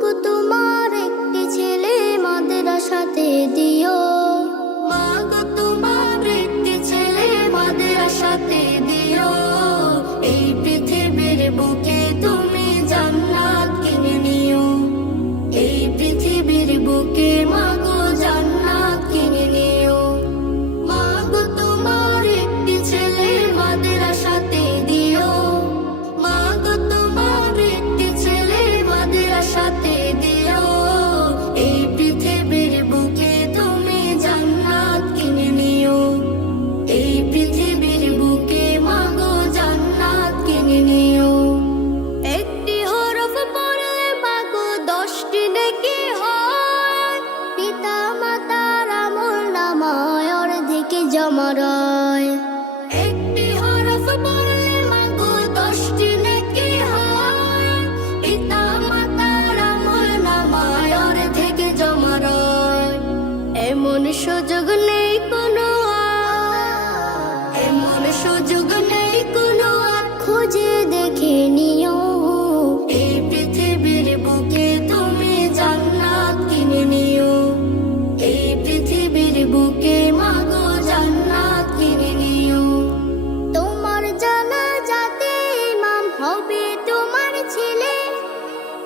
মাগো তোমার একটি ছেলে মাদ্রাসাতে দিও, মাগো তোমার একটি ছেলে মাদ্রাসাতে দিও। এই পৃথিবীর বুকে তুমি জান্নাত কিনে নিও, এই পৃথিবীর বুকে মাগো জান্নাত কিনে নিও। মাগো তোমার একটি ছেলে মাদ্রাসাতে দিও, মাগো তোমার একটি ছেলে মাদ্রাসাতে দিও। এই পৃথিবীর বুকে তুমি জান্নাত কিনে নিও, এই পৃথিবীর বুকে মাগো জান্নাত কিনে নিও। একটি হরফ পড়লে মাগো 10টি নেকি হয়, পিতা মাতার আমলনামায় অর্ধেকে জমা রয়। একটি হরফ পড়লে মাগো 10টি নেকি হয়, পিতা মাতার আমলনামায় অর্ধেকে জমা রয়। এমন সুযোগ নেই কোনো আর, এমন সুযোগ নেই কোনো আর, খুঁজে দেখে নিও। এই পৃথিবীর বুকে তুমি জান্নাত কিনে নিও, এই পৃথিবীর বুকে মাগো জান্নাত কিনে নিও। তোমার জানাজাতে ইমাম হবে তোমার ছেলে,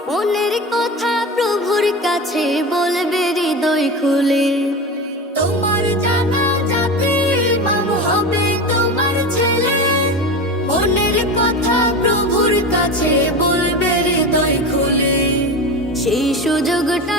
মনের কথা প্রভুর কাছে বলবে হৃদয় খুলে। তোমার জানাজাতে ইমাম হবে তোমার ছেলে, মনের কথা প্রভুর কাছে বলবে হৃদয় খুলে। সেই সুযোগটা